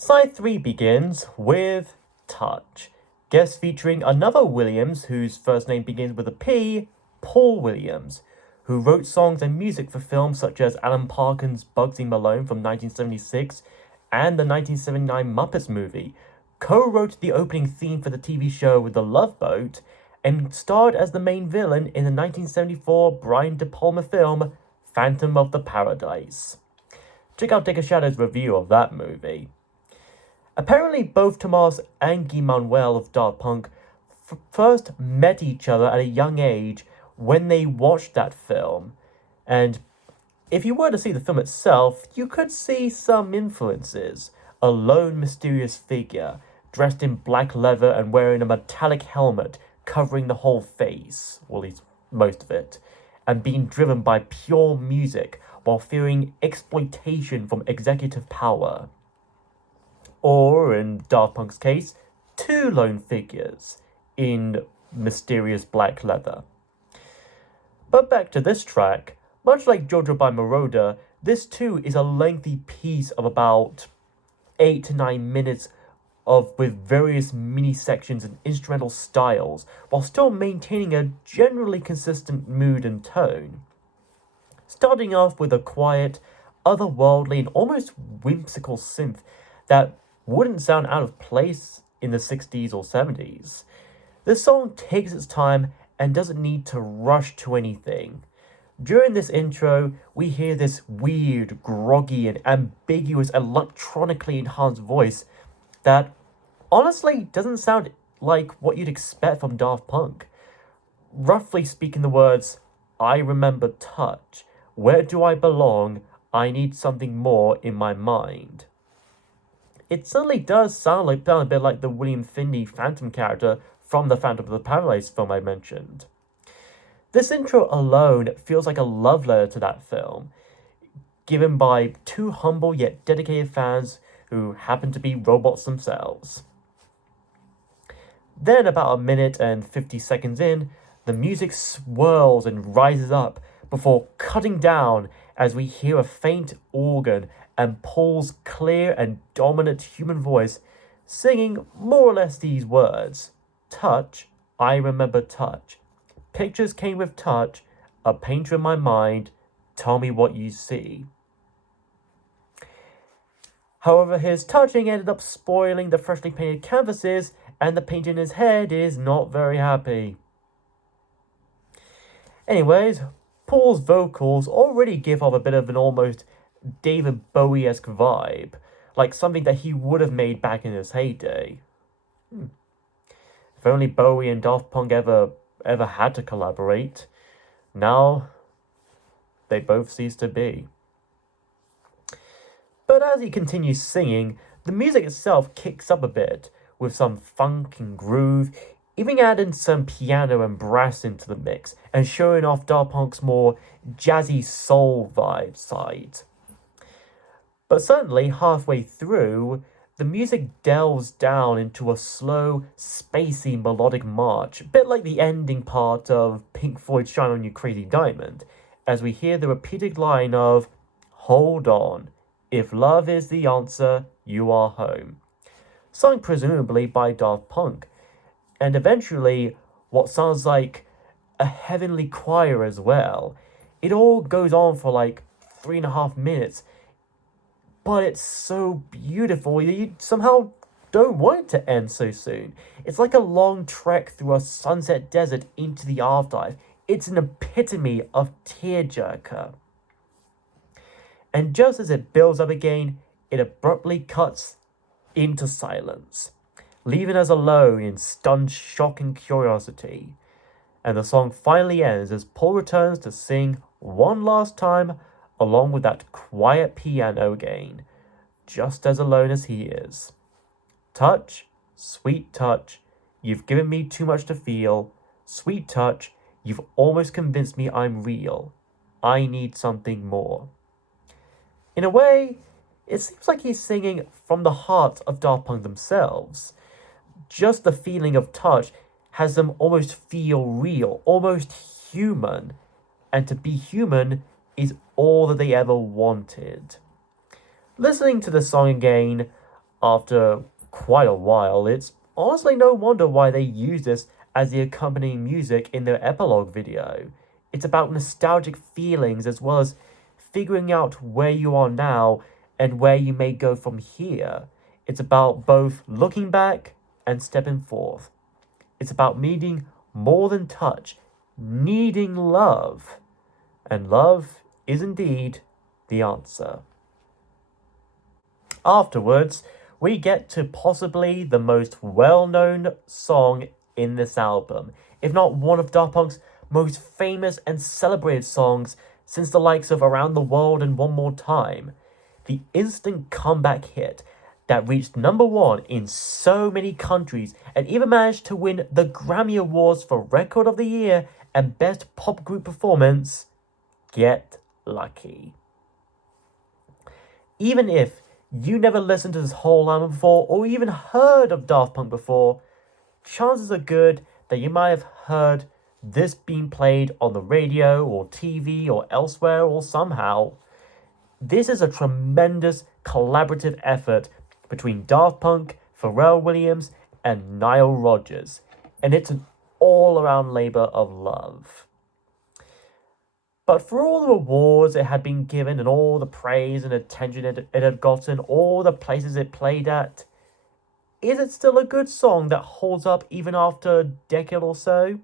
Side 3 begins with Touch, guest featuring another Williams whose first name begins with a P, Paul Williams, who wrote songs and music for films such as Alan Parkin's Bugsy Malone from 1976 and the 1979 Muppets movie, co-wrote the opening theme for the TV show The Love Boat, and starred as the main villain in the 1974 Brian De Palma film Phantom of the Paradise. Check out Shado's review of that movie. Apparently, both Tomas and Guy Manuel of Daft Punk first met each other at a young age when they watched that film. And if you were to see the film itself, you could see some influences. A lone, mysterious figure, dressed in black leather and wearing a metallic helmet covering the whole face, or at least most of it, and being driven by pure music while fearing exploitation from executive power. Or, in Daft Punk's case, two lone figures in mysterious black leather. But back to this track, much like Jojo by Moroder, this too is a lengthy piece of about 8 to 9 minutes with various mini sections and instrumental styles, while still maintaining a generally consistent mood and tone. Starting off with a quiet, otherworldly, and almost whimsical synth that wouldn't sound out of place in the 60s or 70s. This song takes its time and doesn't need to rush to anything. During this intro, we hear this weird, groggy, and ambiguous electronically enhanced voice that honestly doesn't sound like what you'd expect from Daft Punk. Roughly speaking, the words, "I remember touch, where do I belong, I need something more in my mind." It certainly does sound a bit like the William Finney Phantom character from the Phantom of the Paradise film I mentioned. This intro alone feels like a love letter to that film, given by two humble yet dedicated fans who happen to be robots themselves. Then, about a minute and 50 seconds in, the music swirls and rises up before cutting down as we hear a faint organ and Paul's clear and dominant human voice singing more or less these words: "Touch, I remember touch. Pictures came with touch, a painter in my mind, tell me what you see." However, his touching ended up spoiling the freshly painted canvases, and the painter in his head is not very happy. Anyways, Paul's vocals already give off a bit of an almost David Bowie-esque vibe, like something that he would have made back in his heyday. If only Bowie and Daft Punk ever had to collaborate. Now, they both cease to be. But as he continues singing, the music itself kicks up a bit, with some funk and groove, even adding some piano and brass into the mix, and showing off Daft Punk's more jazzy soul vibe side. But certainly, halfway through, the music delves down into a slow, spacey melodic march, a bit like the ending part of Pink Floyd's Shine On You Crazy Diamond, as we hear the repeated line of, "Hold on, if love is the answer, you are home," sung presumably by Daft Punk, and eventually what sounds like a heavenly choir as well. It all goes on for like 3.5 minutes, but it's so beautiful you somehow don't want it to end so soon. It's like a long trek through a sunset desert into the afterlife. It's an epitome of tearjerker. And just as it builds up again, it abruptly cuts into silence, leaving us alone in stunned shock and curiosity. And the song finally ends as Paul returns to sing one last time, along with that quiet piano again, just as alone as he is. "Touch, sweet touch, you've given me too much to feel. Sweet touch, you've almost convinced me I'm real. I need something more." In a way, it seems like he's singing from the heart of Daft Punk themselves. Just the feeling of touch has them almost feel real, almost human. And to be human is all that they ever wanted. Listening to the song again, After quite a while, it's honestly no wonder why they use this as the accompanying music in their epilogue video. It's about nostalgic feelings as well as figuring out where you are now and where you may go from here. It's about both looking back and stepping forth. It's about needing more than touch, needing love. And love is indeed the answer. Afterwards, we get to possibly the most well-known song in this album, if not one of Daft Punk's most famous and celebrated songs since the likes of Around the World and One More Time. The instant comeback hit that reached number one in so many countries and even managed to win the Grammy Awards for Record of the Year and Best Pop Group Performance. Get Lucky. Even if you never listened to this whole album before or even heard of Daft Punk before, chances are good that you might have heard this being played on the radio or TV or elsewhere or somehow. This is a tremendous collaborative effort between Daft Punk, Pharrell Williams, and Nile Rodgers, and it's an all-around labor of love. But for all the awards it had been given and all the praise and attention it had gotten, all the places it played at, is it still a good song that holds up even after a decade or so?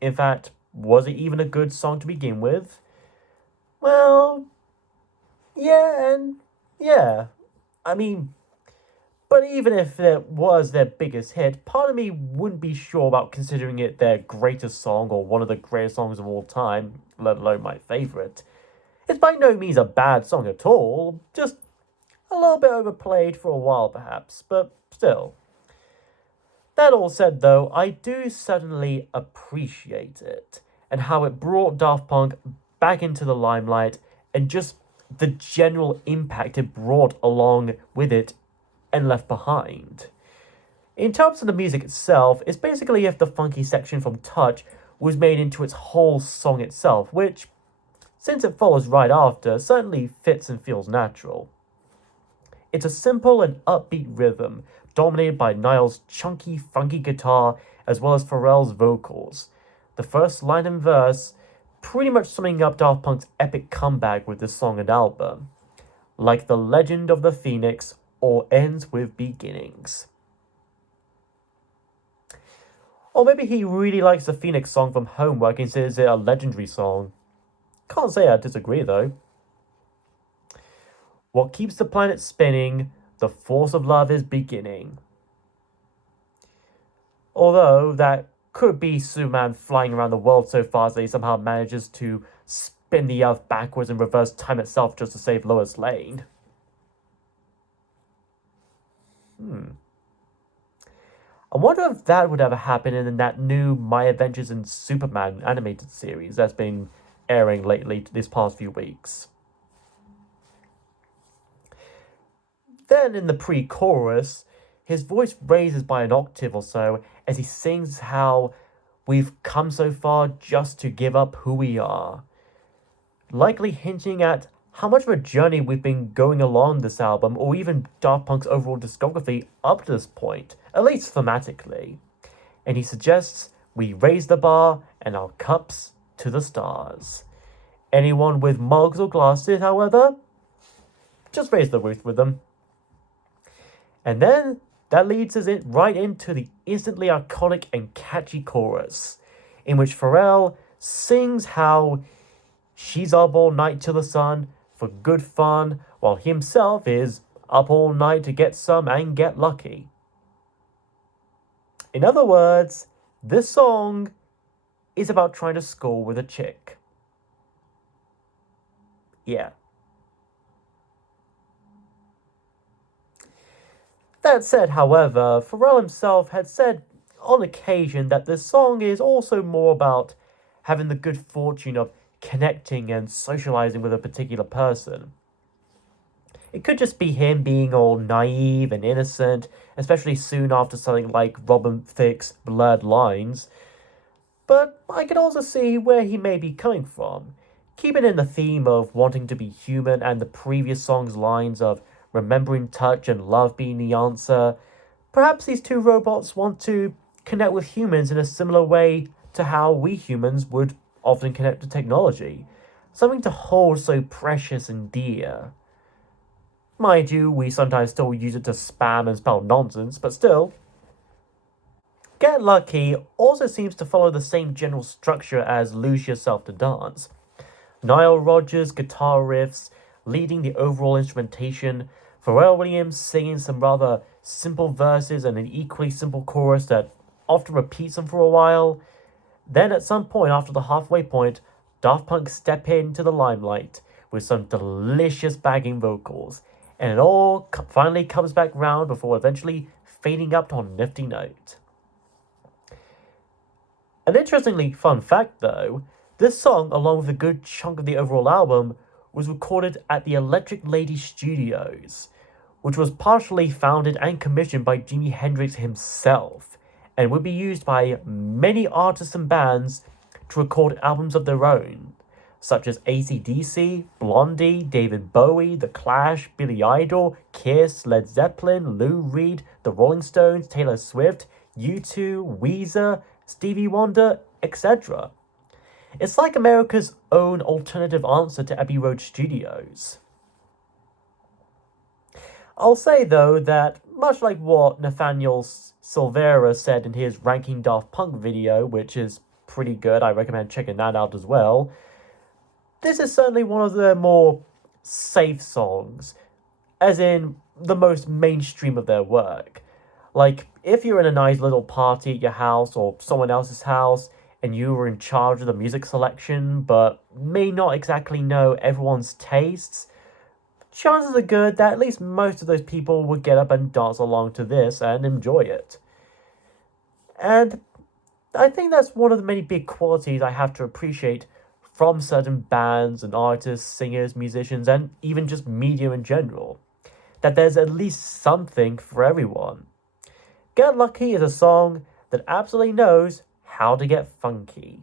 In fact, was it even a good song to begin with? Well, yeah and yeah. I mean, but even if it was their biggest hit, part of me wouldn't be sure about considering it their greatest song or one of the greatest songs of all time, let alone my favourite. It's by no means a bad song at all, just a little bit overplayed for a while perhaps, but still. That all said though, I do certainly appreciate it, and how it brought Daft Punk back into the limelight, and just the general impact it brought along with it and left behind. In terms of the music itself, it's basically if the funky section from Touch was made into its whole song itself, which, since it follows right after, certainly fits and feels natural. It's a simple and upbeat rhythm, dominated by Niall's chunky, funky guitar as well as Pharrell's vocals. The first line and verse pretty much summing up Daft Punk's epic comeback with this song and album. Like the legend of the Phoenix, all ends with beginnings. Or maybe he really likes the Phoenix song from Homework and considers it a legendary song. Can't say I disagree though. What keeps the planet spinning, the force of love is beginning. Although that could be Superman flying around the world so fast that he somehow manages to spin the earth backwards and reverse time itself just to save Lois Lane. I wonder if that would ever happen in that new My Adventures in Superman animated series that's been airing lately this past few weeks. Then in the pre-chorus, his voice raises by an octave or so as he sings how we've come so far just to give up who we are, likely hinting at how much of a journey we've been going along this album, or even Daft Punk's overall discography up to this point, at least thematically. And he suggests we raise the bar and our cups to the stars. Anyone with mugs or glasses, however, just raise the roof with them. And then that leads us right into the instantly iconic and catchy chorus, in which Pharrell sings how she's up all night till the sun for good fun, while he himself is up all night to get some and get lucky. In other words, this song is about trying to score with a chick. Yeah. That said, however, Pharrell himself had said on occasion that this song is also more about having the good fortune of connecting and socializing with a particular person. It could just be him being all naive and innocent, especially soon after something like Robin Thicke's Blurred Lines. But I can also see where he may be coming from. Keeping in the theme of wanting to be human and the previous song's lines of remembering touch and love being the answer, perhaps these two robots want to connect with humans in a similar way to how we humans would often connect to technology. Something to hold so precious and dear. Mind you, we sometimes still use it to spam and spell nonsense, but still. Get Lucky also seems to follow the same general structure as Lose Yourself to Dance. Nile Rodgers' guitar riffs leading the overall instrumentation, Pharrell Williams singing some rather simple verses and an equally simple chorus that often repeats them for a while. Then at some point after the halfway point, Daft Punk step into the limelight with some delicious bagging vocals, and it all finally comes back round before eventually fading up to a nifty note. An interestingly fun fact though, this song, along with a good chunk of the overall album, was recorded at the Electric Lady Studios, which was partially founded and commissioned by Jimi Hendrix himself, and would be used by many artists and bands to record albums of their own, such as AC/DC, Blondie, David Bowie, The Clash, Billy Idol, Kiss, Led Zeppelin, Lou Reed, The Rolling Stones, Taylor Swift, U2, Weezer, Stevie Wonder, etc. It's like America's own alternative answer to Abbey Road Studios. I'll say though that, much like what Nathaniel Silvera said in his Ranking Daft Punk video, which is pretty good, I recommend checking that out as well, this is certainly one of the more safe songs, as in the most mainstream of their work. Like, if you're in a nice little party at your house or someone else's house, and you were in charge of the music selection, but may not exactly know everyone's tastes, chances are good that at least most of those people would get up and dance along to this and enjoy it. And I think that's one of the many big qualities I have to appreciate from certain bands and artists, singers, musicians, and even just media in general. That there's at least something for everyone. Get Lucky is a song that absolutely knows how to get funky.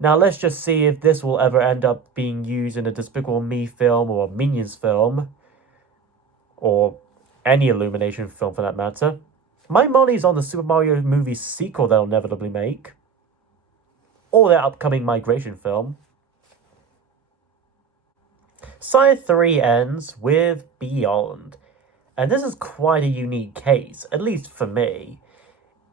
Now let's just see if this will ever end up being used in a Despicable Me film or a Minions film, or any Illumination film for that matter. My money's on the Super Mario movie sequel they'll inevitably make, or their upcoming Migration film. Side 3 ends with Beyond, and this is quite a unique case, at least for me.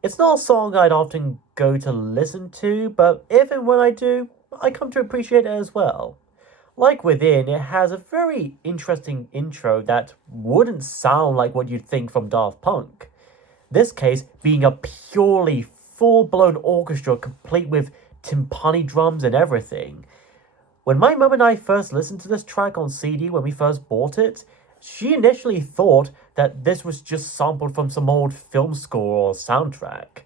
It's not a song I'd often go to listen to, but if and when I do, I come to appreciate it as well. Like Within, it has a very interesting intro that wouldn't sound like what you'd think from Daft Punk. This case being a purely full-blown orchestra complete with timpani drums and everything. When my mum and I first listened to this track on CD when we first bought it, she initially thought that this was just sampled from some old film score or soundtrack.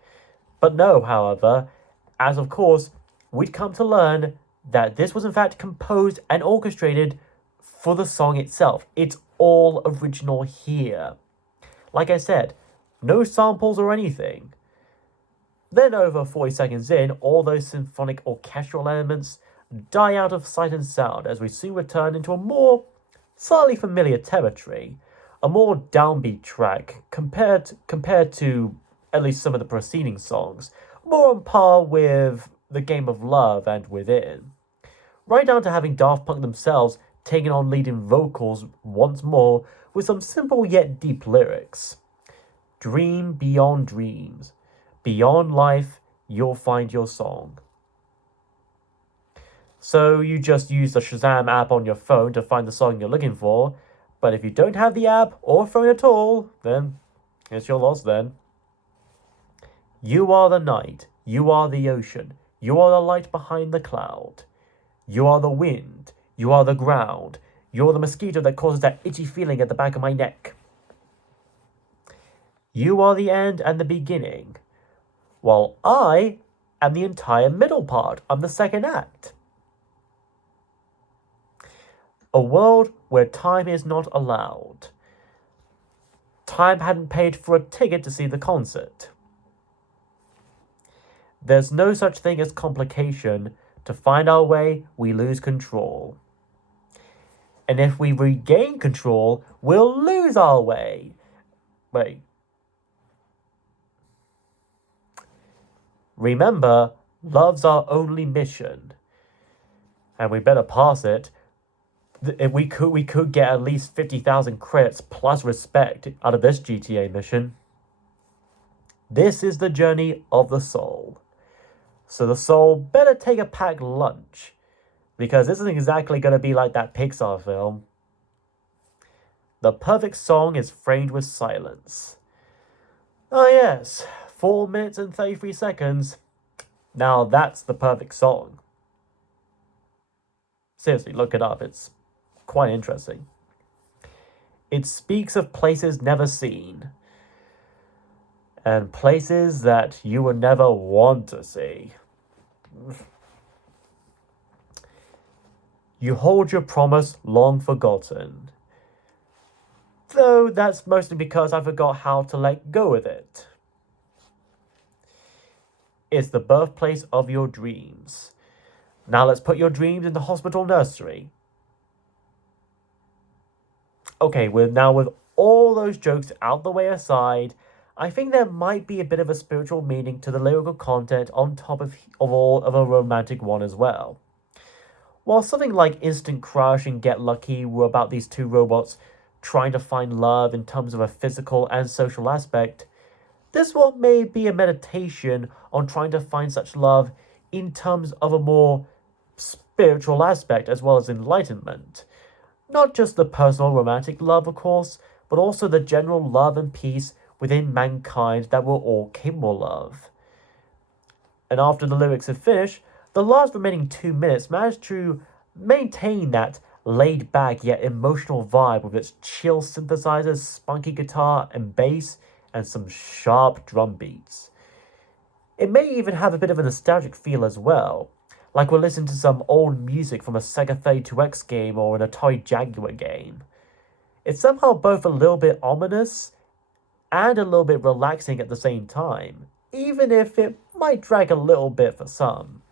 But no, however, as of course, we'd come to learn that this was in fact composed and orchestrated for the song itself. It's all original here. Like I said, no samples or anything. Then over 40 seconds in, all those symphonic orchestral elements die out of sight and sound as we soon return into a more slightly familiar territory, a more downbeat track compared to at least some of the preceding songs, more on par with The Game of Love and Within. Right down to having Daft Punk themselves taking on leading vocals once more with some simple yet deep lyrics. Dream beyond dreams. Beyond life, you'll find your song. So you just use the Shazam app on your phone to find the song you're looking for, but if you don't have the app or phone at all, then it's your loss then. You are the night, you are the ocean, you are the light behind the cloud. You are the wind, you are the ground, you're the mosquito that causes that itchy feeling at the back of my neck. You are the end and the beginning, while I am the entire middle part. I'm the second act. A world where time is not allowed. Time hadn't paid for a ticket to see the concert. There's no such thing as complication. To find our way, we lose control. And if we regain control, we'll lose our way. Wait. Remember, love's our only mission. And we better pass it. If we could get at least 50,000 credits plus respect out of this GTA mission. This is the journey of the soul. So the soul better take a packed lunch, because this isn't exactly going to be like that Pixar film. The perfect song is framed with silence. Oh yes, 4 minutes and 33 seconds. Now that's the perfect song. Seriously, look it up, it's quite interesting. It speaks of places never seen, and places that you would never want to see. You hold your promise long forgotten. Though that's mostly because I forgot how to let go of it. It's the birthplace of your dreams. Now let's put your dreams in the hospital nursery. Okay, with all those jokes out the way aside, I think there might be a bit of a spiritual meaning to the lyrical content on top of all of a romantic one as well. While something like Instant Crush and Get Lucky were about these two robots trying to find love in terms of a physical and social aspect, this one may be a meditation on trying to find such love in terms of a more spiritual aspect as well as enlightenment. Not just the personal romantic love, of course, but also the general love and peace within mankind that we're all capable of. And after the lyrics had finished, the last remaining 2 minutes managed to maintain that laid back yet emotional vibe with its chill synthesizers, spunky guitar and bass, and some sharp drum beats. It may even have a bit of a nostalgic feel as well, like we're listening to some old music from a Sega 32X game or an Atari Jaguar game. It's somehow both a little bit ominous and a little bit relaxing at the same time, even if it might drag a little bit for some.